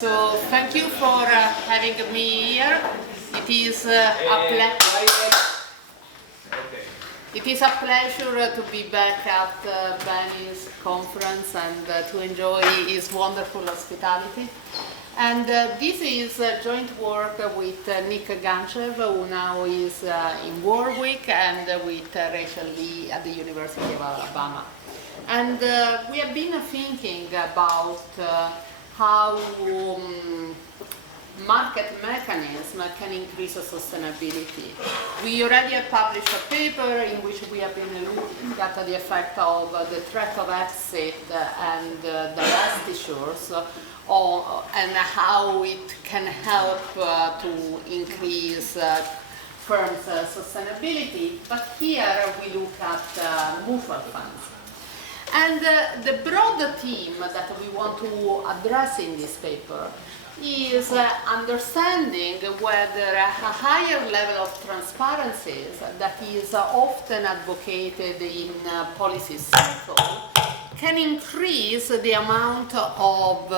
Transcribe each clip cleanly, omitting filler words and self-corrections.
So thank you for having me here. It is a pleasure to be back at Benny's conference and to enjoy his wonderful hospitality. And this is joint work with Nick Ganchev, who now is in Warwick, and with Rachel Lee at the University of Alabama. And we have been thinking about how market mechanism can increase sustainability. We already have published a paper in which we have been looking at the effect of the threat of exit and the divestitures and how it can help to increase firms' sustainability. But here we look at mutual funds. And the broad theme that we want to address in this paper is understanding whether a higher level of transparency that is often advocated in policy circles can increase the amount of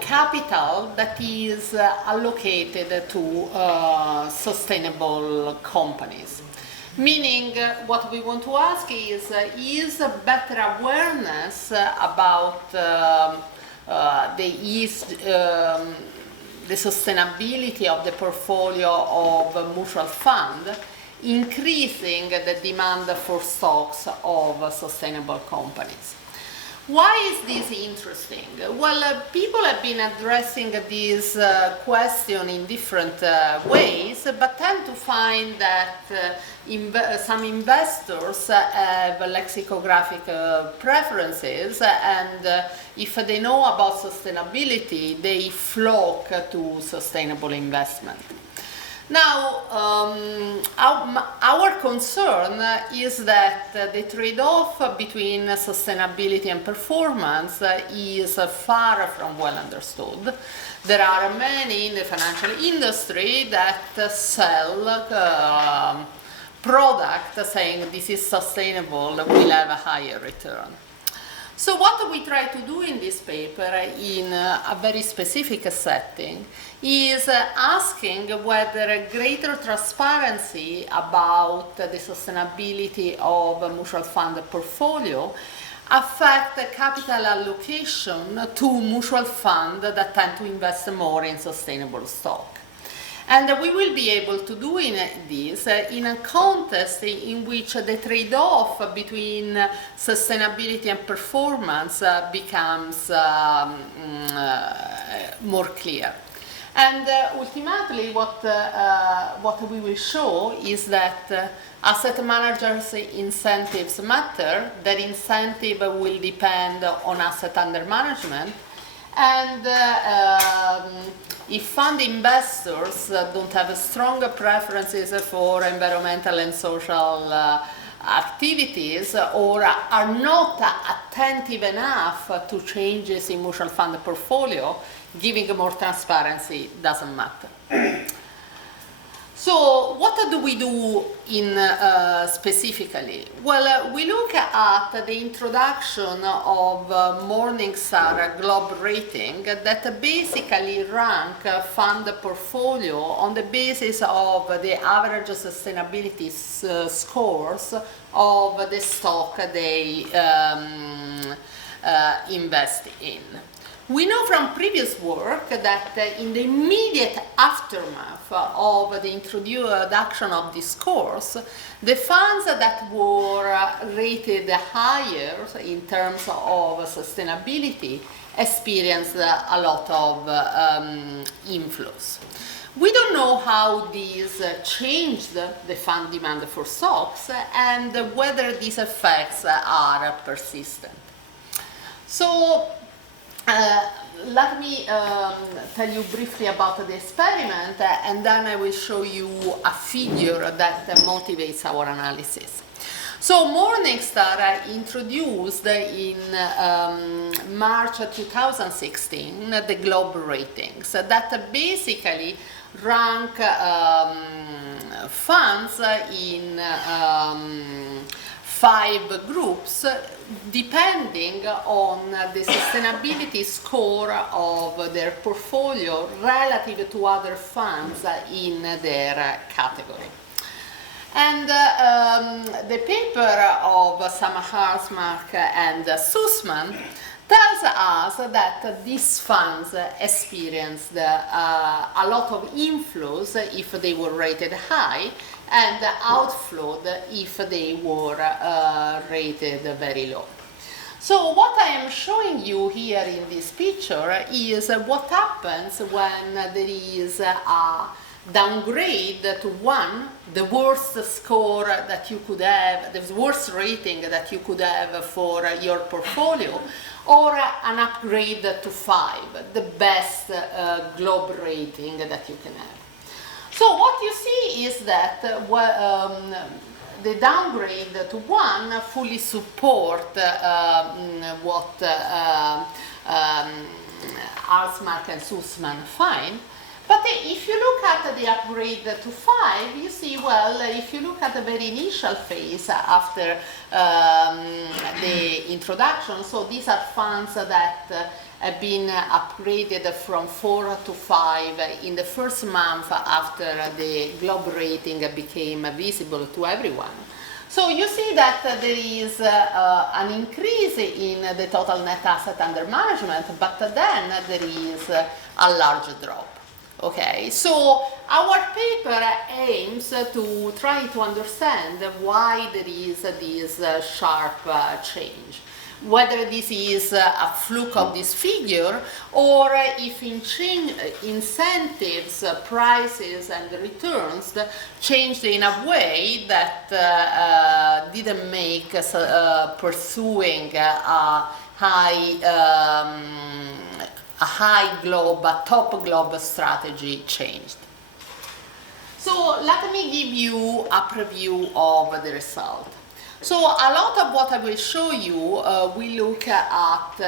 capital that is allocated to sustainable companies. Meaning, what we want to ask is better awareness about the sustainability of the portfolio of a mutual fund, increasing the demand for stocks of sustainable companies. Why is this interesting? Well, people have been addressing this question in different ways, but tend to find that some investors have lexicographic preferences, and if they know about sustainability, they flock to sustainable investment. Now, our concern is that the trade-off between sustainability and performance is far from well understood. There are many in the financial industry that sell products saying this is sustainable, will have a higher return. So what we try to do in this paper, in a very specific setting, is asking whether greater transparency about the sustainability of a mutual fund portfolio affect capital allocation to mutual funds that tend to invest more in sustainable stock. And we will be able to do this in a context in which the trade-off between sustainability and performance becomes more clear. And ultimately, what we will show is that asset managers' incentives matter. Their incentive will depend on asset under management. And if fund investors don't have strong preferences for environmental and social activities, or are not attentive enough to changes in mutual fund portfolio, giving more transparency doesn't matter. So what do we do specifically? Well, we look at the introduction of Morningstar Globe Rating that basically rank fund portfolio on the basis of the average sustainability scores of the stock they invest in. We know from previous work that in the immediate aftermath of the introduction of this course, the funds that were rated higher in terms of sustainability experienced a lot of inflows. We don't know how these changed the fund demand for stocks and whether these effects are persistent. So, let me tell you briefly about the experiment, and then I will show you a figure that motivates our analysis. So Morningstar introduced in March 2016 the Globe ratings that basically rank funds in 5 groups depending on the sustainability score of their portfolio relative to other funds in their category. And the paper of Samaharsmark and Sussman tells us that these funds experienced a lot of inflows if they were rated high, and outflowed if they were rated very low. So what I am showing you here in this picture is what happens when there is a downgrade to 1, the worst score that you could have, the worst rating that you could have for your portfolio, or an upgrade to 5, the best globe rating that you can have. So what you see is that the downgrade to 1 fully support what Arsmark and Sussman find. But if you look at the upgrade to 5, you see, well, if you look at the very initial phase after the introduction, so these are funds that have been upgraded from 4 to 5 in the first month after the globe rating became visible to everyone. So you see that there is an increase in the total net asset under management, but then there is a large drop. Okay, so our paper aims to try to understand why there is this sharp change. Whether this is a fluke of this figure, or if incentives, prices, and returns changed in a way that didn't make pursuing a top globe strategy changed. So let me give you a preview of the result. So a lot of what I will show you, we look at,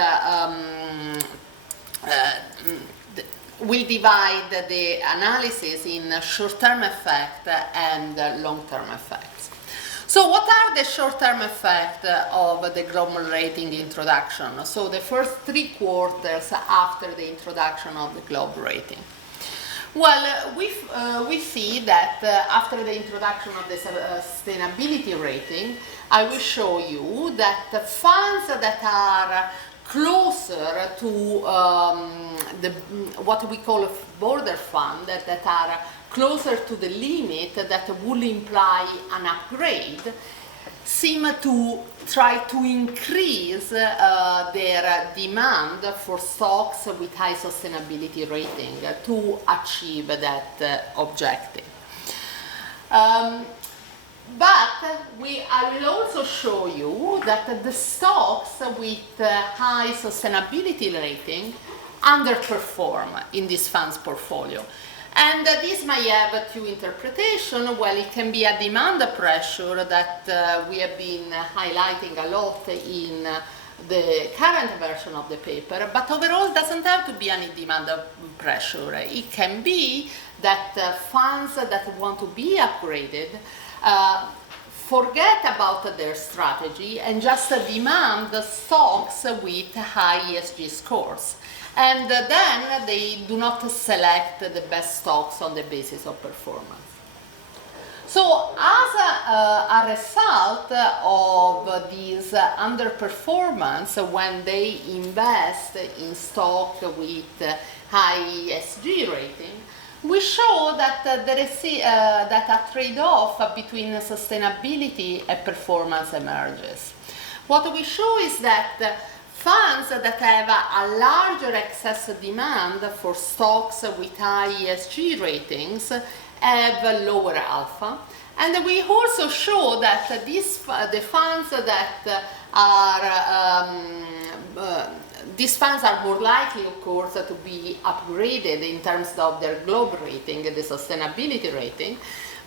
we'll divide the analysis in short-term effect and long-term effects. So what are the short-term effects of the global rating introduction? So the first 3 quarters after the introduction of the global rating. Well, we see that after the introduction of the sustainability rating, I will show you that the funds that are closer to what we call a border fund, that are closer to the limit that would imply an upgrade, seem to try to increase their demand for stocks with high sustainability rating to achieve that objective. But I will also show you that the stocks with high sustainability rating underperform in this fund's portfolio. And this may have 2 interpretations. Well, it can be a demand pressure that we have been highlighting a lot in the current version of the paper, but overall it doesn't have to be any demand pressure. It can be that funds that want to be upgraded forget about their strategy and just demand stocks with high ESG scores. And then they do not select the best stocks on the basis of performance. So as a result of this underperformance, when they invest in stock with high ESG rating, we show that that a trade-off between sustainability and performance emerges. What we show is that funds that have a larger excess demand for stocks with high ESG ratings have lower alpha. And we also show that the funds that are these funds are more likely, of course, to be upgraded in terms of their globe rating, the sustainability rating,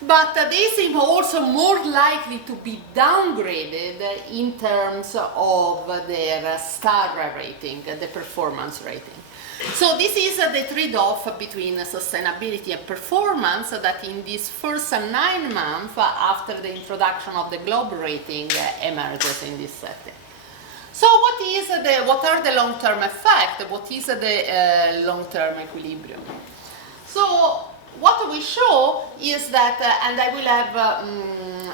but they seem also more likely to be downgraded in terms of their star rating, the performance rating. So this is the trade-off between sustainability and performance that in these first 9 months after the introduction of the globe rating emerges in this setting. So what are the long-term effects? What is the long-term equilibrium? So what we show is that, and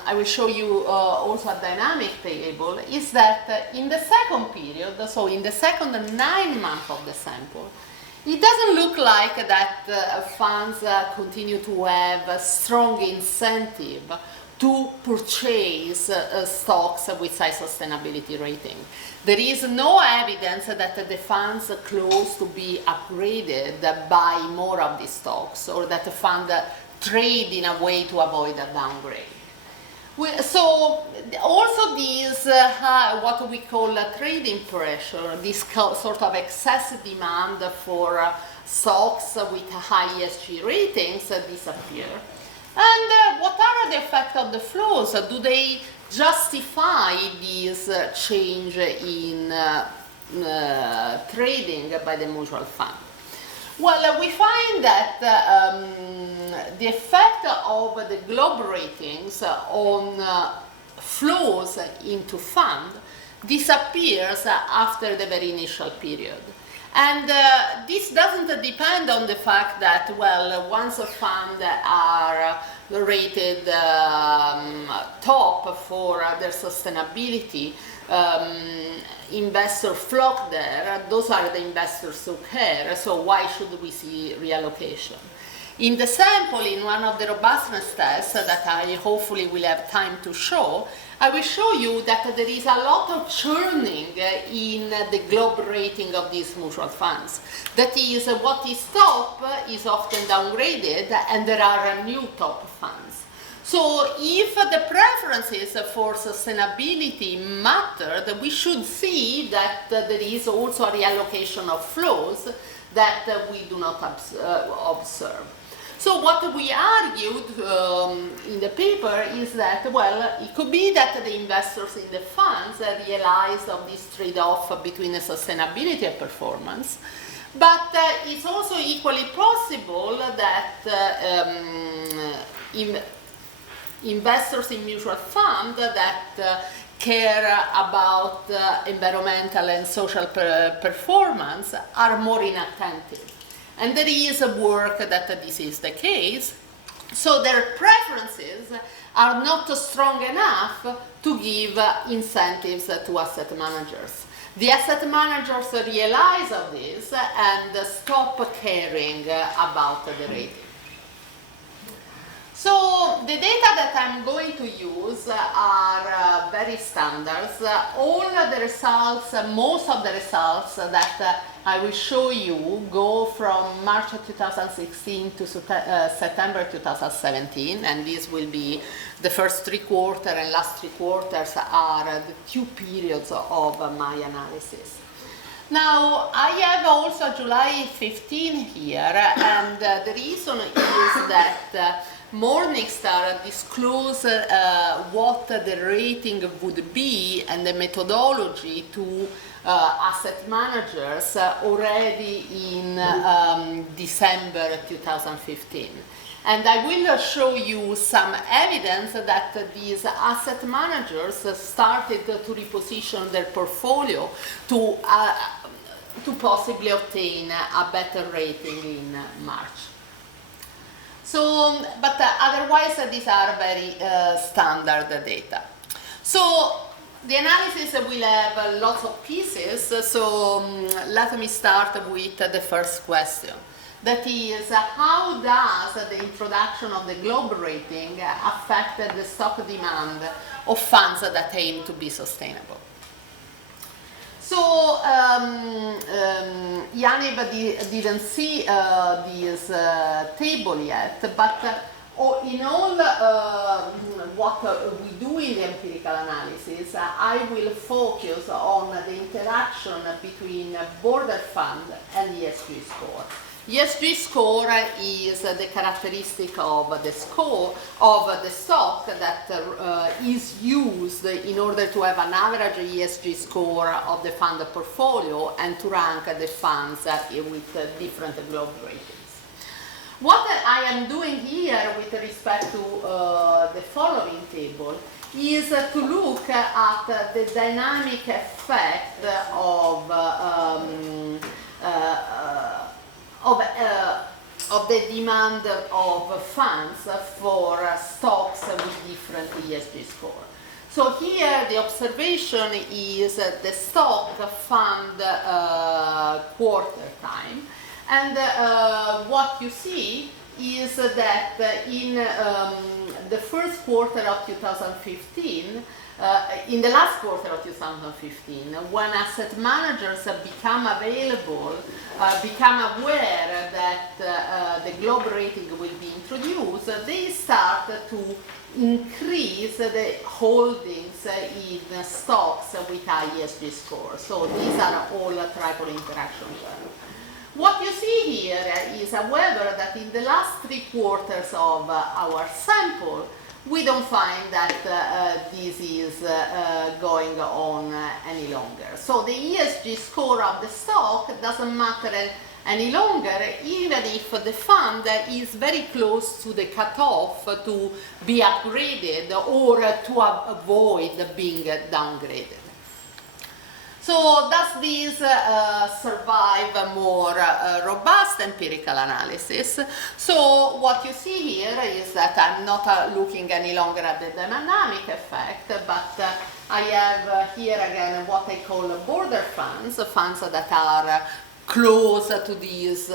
I will show you also a dynamic table, is that in the second period, so in the second 9 months of the sample, it doesn't look like that funds continue to have a strong incentive to purchase stocks with high sustainability rating. There is no evidence that the funds close to be upgraded buy more of these stocks, or that the fund trade in a way to avoid a downgrade. So also these, what we call trading pressure, this sort of excessive demand for stocks with high ESG ratings disappear. And what are the effects of the flows? Do they justify this change in trading by the mutual fund? Well, we find that the effect of the globe ratings on flows into fund disappears after the very initial period. And this doesn't depend on the fact that, well, once a fund are rated top for their sustainability, investors flock there. Those are the investors who care, so why should we see reallocation? In the sample, in one of the robustness tests that I hopefully will have time to show, I will show you that there is a lot of churning in the globe rating of these mutual funds. That is, what is top is often downgraded, and there are new top funds. So if the preferences for sustainability matter, we should see that there is also a reallocation of flows that we do not observe. So what we argued in the paper is that, well, it could be that the investors in the funds realized of this trade-off between sustainability and performance, but it's also equally possible that investors in mutual funds that care about environmental and social performance are more inattentive. And there is a work that this is the case, so their preferences are not strong enough to give incentives to asset managers. The asset managers realize of this and stop caring about the rating. So the data that I'm going to use are very standard. All the results, most of the results that I will show you go from March 2016 to September 2017, and this will be the first 3 quarters and last 3 quarters are the 2 periods of my analysis. Now, I have also July 15 here, and the reason is that Morningstar disclosed what the rating would be and the methodology to asset managers already in December 2015. And I will show you some evidence that these asset managers started to reposition their portfolio to possibly obtain a better rating in March. So, but otherwise these are very standard data. So the analysis will have lots of pieces, so let me start with the first question. That is, how does the introduction of the globe rating affect the stock demand of funds that aim to be sustainable? So Yaniv didn't see this table yet, but in all what we do in the empirical analysis, I will focus on the interaction between border fund and ESG score. ESG score is the characteristic of the score of the stock that is used in order to have an average ESG score of the fund portfolio and to rank the funds with different globe ratings. What I am doing here with respect to the following table is to look at the dynamic effect of the demand of funds for stocks with different ESG score. So here the observation is the stock fund quarter time, and what you see is that in the first quarter of 2015, in the last quarter of 2015, when asset managers become available, become aware that the globe rating will be introduced, they start to increase the holdings in stocks with high ESG scores. So these are all triple interaction terms. What you see here is, however, that in the last 3 quarters of our sample, we don't find that this is going on any longer. So the ESG score of the stock doesn't matter any longer, even if the fund is very close to the cutoff to be upgraded or to avoid being downgraded. So does this survive a more robust empirical analysis? So what you see here is that I'm not looking any longer at the dynamic effect, but I have here again what I call border funds, funds that are close to these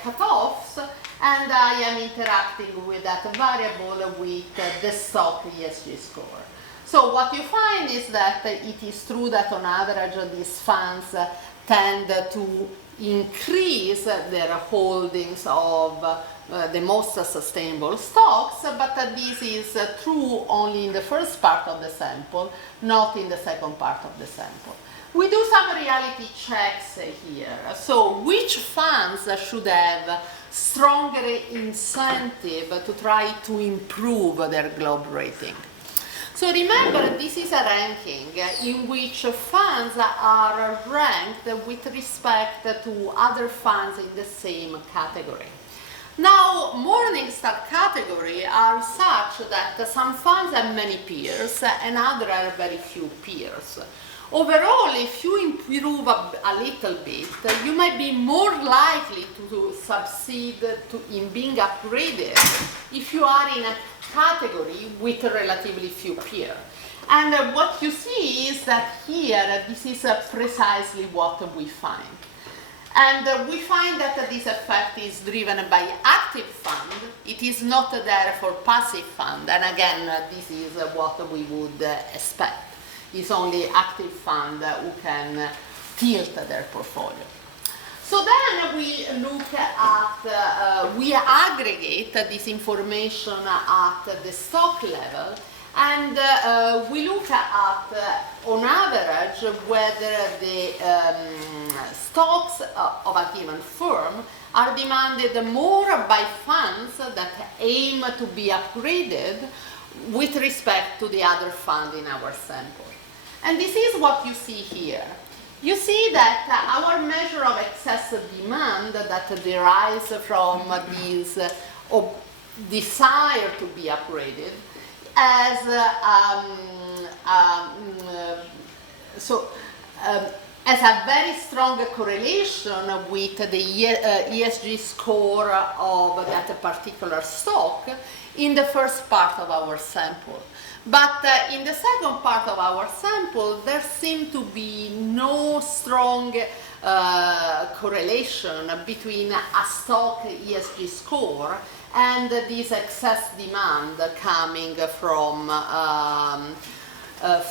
cutoffs, and I am interacting with that variable with the stock ESG score. So what you find is that it is true that on average these funds tend to increase their holdings of the most sustainable stocks, but this is true only in the first part of the sample, not in the second part of the sample. We do some reality checks here. So which funds should have stronger incentive to try to improve their globe rating? So remember, this is a ranking in which funds are ranked with respect to other funds in the same category. Now, Morningstar category are such that some funds have many peers and others have very few peers. Overall, if you improve a little bit, you might be more likely to succeed in being upgraded if you are in a category with relatively few peers. And what you see is that here, this is precisely what we find. And we find that this effect is driven by active fund. It is not there for passive fund. And again, this is what we would expect. It's only active fund who can tilt their portfolio. So then we look at, we aggregate this information at the stock level, and we look at, on average, whether the stocks of a given firm are demanded more by funds that aim to be upgraded with respect to the other fund in our sample. And this is what you see here. You see that our measure of excess demand that derives from this desire to be upgraded as a very strong correlation with the ESG score of that particular stock in the first part of our sample. But in the second part of our sample, there seemed to be no strong correlation between a stock ESG score and this excess demand coming from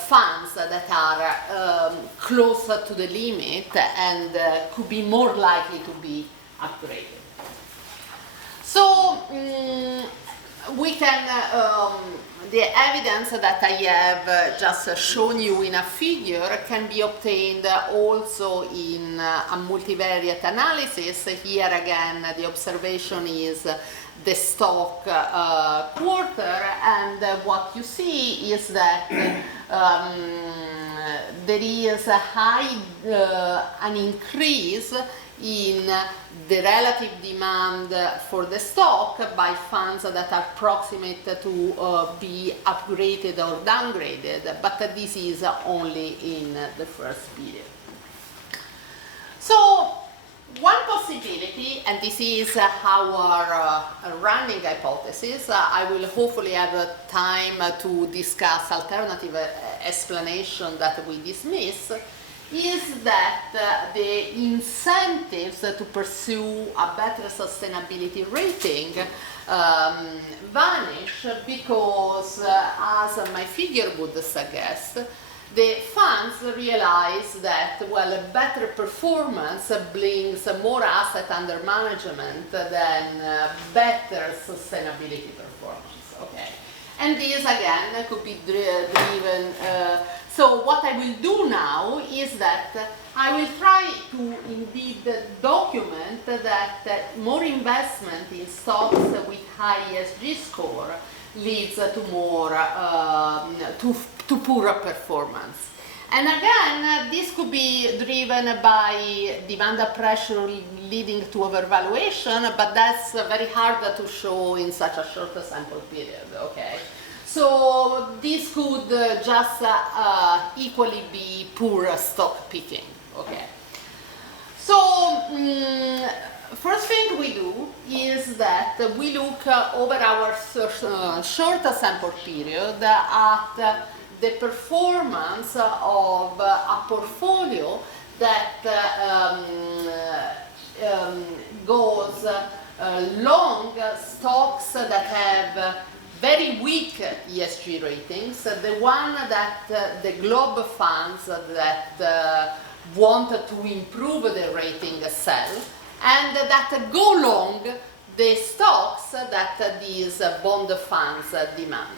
funds that are closer to the limit and could be more likely to be upgraded. So we can, the evidence that I have just shown you in a figure can be obtained also in a multivariate analysis. Here again, the observation is the stock quarter, and what you see is that there is a an increase in the relative demand for the stock by funds that are proximate to be upgraded or downgraded, but this is only in the first period. So one possibility, and this is our running hypothesis, I will hopefully have time to discuss alternative explanation that we dismiss, is that the incentives to pursue a better sustainability rating vanish because, as my figure would suggest, the funds realize that, well, a better performance brings more asset under management than better sustainability performance, okay? And this, again, could be driven. So what I will do now is that I will try to indeed document that more investment in stocks with high ESG score leads to more, to poorer performance. And again, this could be driven by demand pressure leading to overvaluation, but that's very hard to show in such a short sample period, okay? So this could just equally be poor stock picking, okay? So first thing we do is that we look over our short sample period at the performance of a portfolio that goes long stocks that have very weak ESG ratings, the one that the globe funds that want to improve the rating sell, and that go long the stocks that these bond funds demand.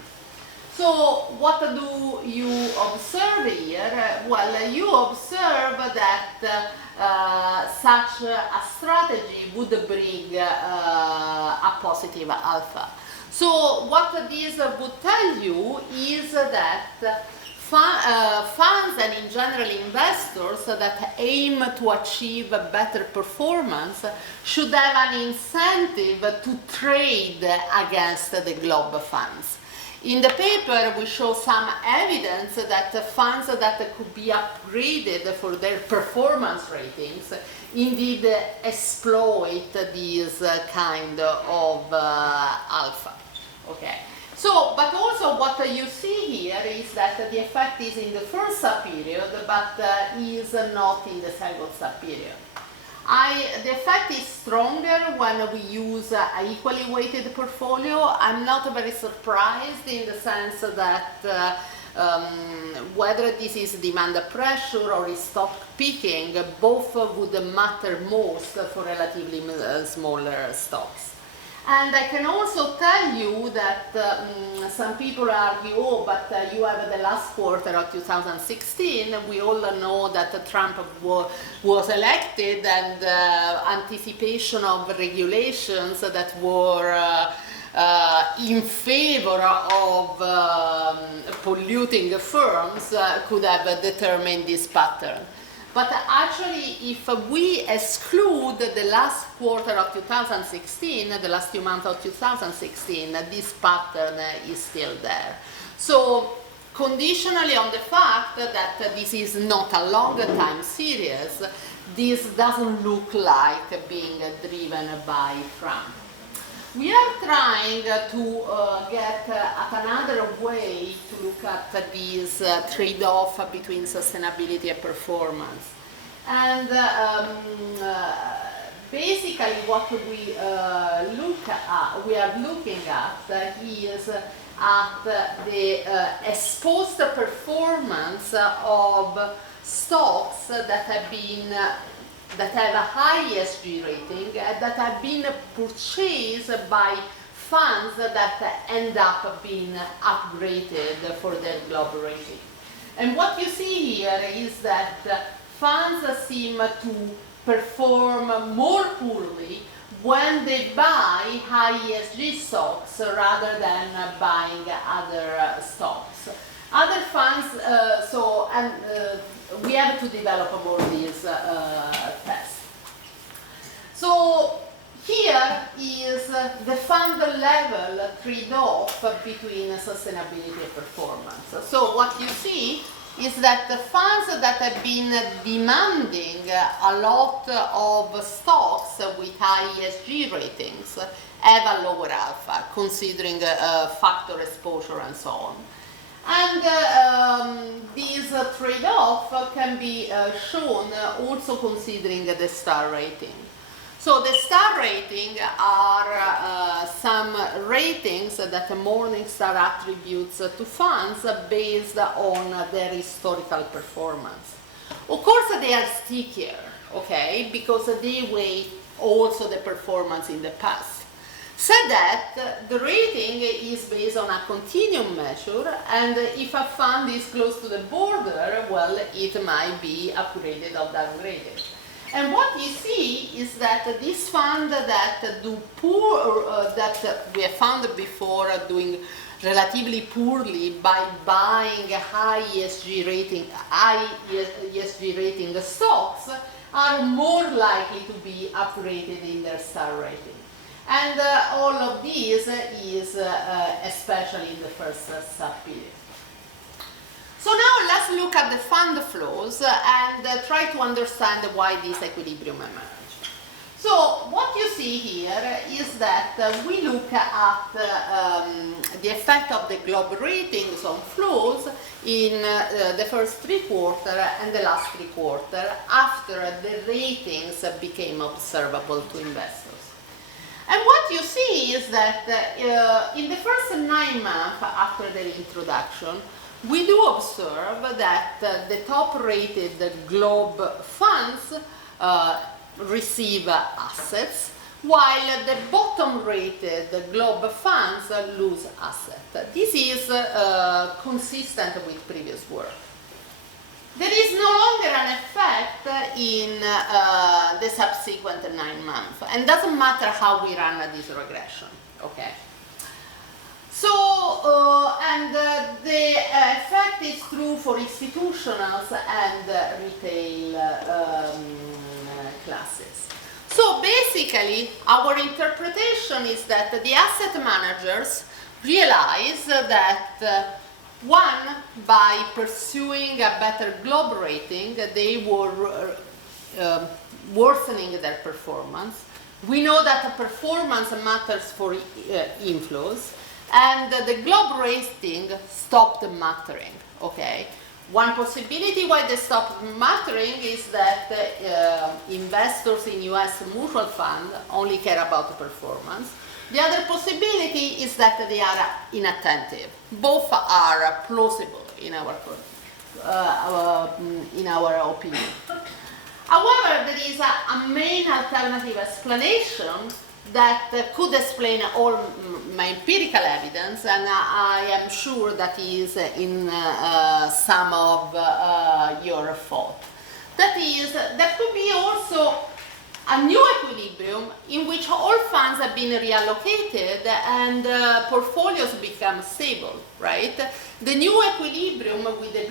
So what do you observe here? Well, you observe that such a strategy would bring a positive alpha. So what this would tell you is that funds and in general investors that aim to achieve better performance should have an incentive to trade against the globe funds. In the paper, we show some evidence that funds that could be upgraded for their performance ratings indeed exploit this kind of alpha. Okay. So, but also what you see here is that the effect is in the first subperiod, but is not in the second subperiod. The effect is stronger when we use an equally weighted portfolio. I'm not very surprised in the sense that whether this is demand pressure or is stock picking, both would matter most for relatively smaller stocks. And I can also tell you that some people argue, oh, but you have the last quarter of 2016. We all know that Trump was elected, and anticipation of regulations that were in favor of polluting firms could have determined this pattern. But actually, if we exclude the last quarter of 2016, the last few months of 2016, this pattern is still there. So, conditionally on the fact that this is not a long time series, this doesn't look like being driven by Trump. We are trying to get at another way to look at this trade-off between sustainability and performance. And basically what we are looking at is at the exposed performance of stocks that have a high ESG rating that have been purchased by funds that end up being upgraded for their global rating. And what you see here is that funds seem to perform more poorly when they buy high ESG stocks rather than buying other stocks. Other funds, we have to develop more of these tests. So here is the fund level trade-off between sustainability and performance. So what you see is that the funds that have been demanding a lot of stocks with high ESG ratings have a lower alpha, considering factor exposure and so on. And this trade-off can be shown also considering the star rating. So the star rating are some ratings that Morningstar attributes to funds based on their historical performance. Of course, they are stickier, okay, because they weigh also the performance in the past. Said that, the rating is based on a continuum measure, and if a fund is close to the border, well, it might be upgraded or downgraded. And what you see is that this fund that do poor, that we have found before doing relatively poorly by buying high ESG rating stocks are more likely to be upgraded in their star rating. And all of these is especially in the first sub-period. So now let's look at the fund flows and try to understand why this equilibrium emerged. So what you see here is that we look at the effect of the global ratings on flows in the first 3 quarters and the last 3 quarters after the ratings became observable to investors. And what you see is that in the first 9 months after their introduction, we do observe that the top-rated globe funds receive assets, while the bottom-rated globe funds lose assets. This is consistent with previous work. There is no longer an effect in the subsequent 9 months, and doesn't matter how we run this regression, okay? So, the effect is true for institutionals and retail classes. So basically, our interpretation is that the asset managers realize that one, by pursuing a better global rating, they were worsening their performance. We know that performance matters for inflows, and the global rating stopped mattering, okay? One possibility why they stopped mattering is that investors in US mutual fund only care about performance. The other possibility is that they are inattentive. Both are plausible in our opinion. However, there is a main alternative explanation that could explain all my empirical evidence, and I am sure that is in some of your thought. That is, there could be also a new equilibrium in which all funds have been reallocated and portfolios become stable, right? The new equilibrium with the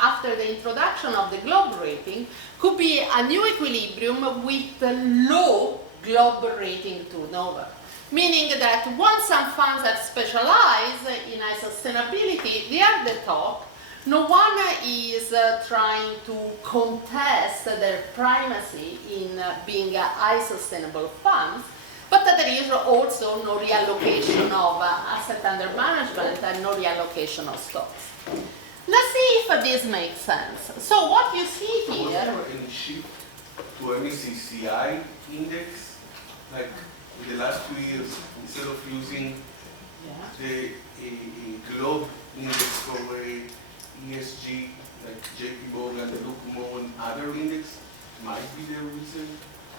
after the introduction of the global rating could be a new equilibrium with low global rating turnover, meaning that once some funds have specialized in high sustainability, they are the top. No one is trying to contest their primacy in being high sustainable funds, but there is also no reallocation of asset under management and no reallocation of stocks. Let's see if this makes sense. So what you see here... Was there any shift to MECCI index? Like in the last 2 years, instead of using the globe index for ESG, like JP Morgan, look more on other index, might be the reason?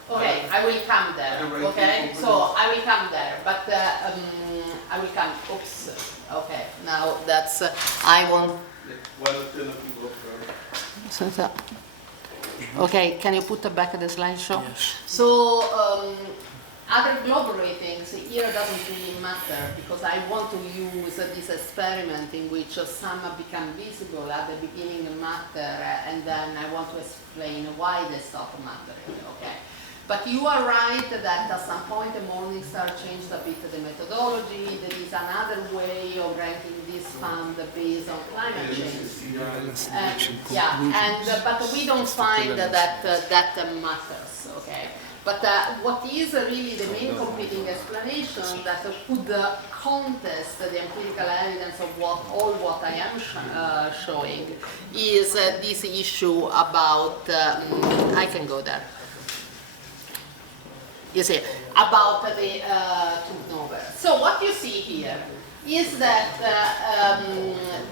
Okay, I will come there. Okay, so I will come there, but I will come. Oops. Okay, now that's I want. One alternative offer. Okay, can you put back the slideshow? Yes. So other global ratings here doesn't really matter because I want to use this experiment in which some become visible at the beginning matter, and then I want to explain why they stop mattering. Okay. But you are right that at some point Morningstar changed a bit the methodology. There is another way of ranking this fund based on climate change. But we don't find that that matters. Okay. But what is really the main competing explanation that could contest the empirical evidence of what I am showing is this issue about I can go there. You see, about the turnover. So what you see here is that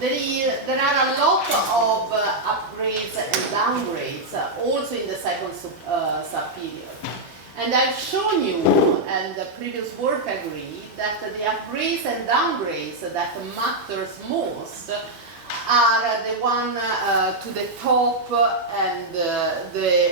there are a lot of upgrades and downgrades also in the second sub-period. And I've shown you, and the previous work agreed, that the upgrades and downgrades that matters most are the one to the top and the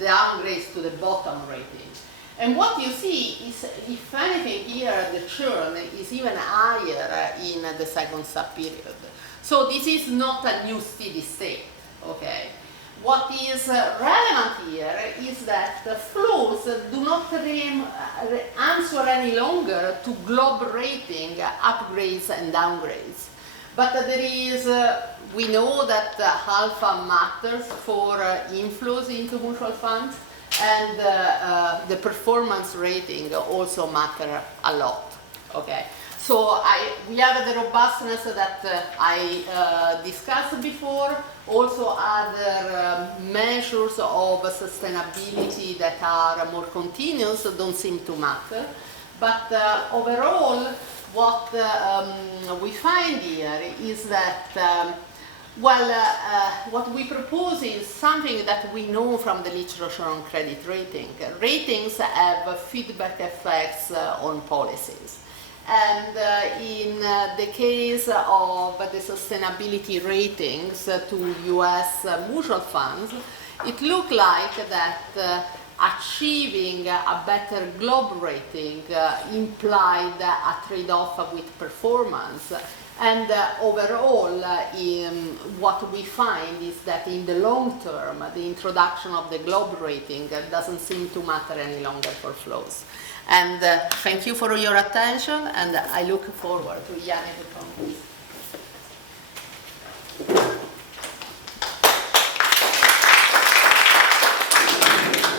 downgrades to the bottom rating. And what you see is, if anything here, the churn is even higher in the second sub-period. So this is not a new steady state, okay? What is relevant here is that the flows do not answer any longer to globe rating upgrades and downgrades. But there is, we know that alpha matters for inflows into mutual funds, and the performance rating also matter a lot. Okay, so we have the robustness that I discussed before. Also, other measures of sustainability that are more continuous don't seem to matter. But overall, what we find here is that. What we propose is something that we know from the literature on credit rating. Ratings have feedback effects on policies. And in the case of the sustainability ratings to US mutual funds, it looked like that achieving a better globe rating implied a trade-off with performance. And overall, what we find is that in the long term, the introduction of the globe rating doesn't seem to matter any longer for flows. And thank you for your attention, and I look forward to Yaniv.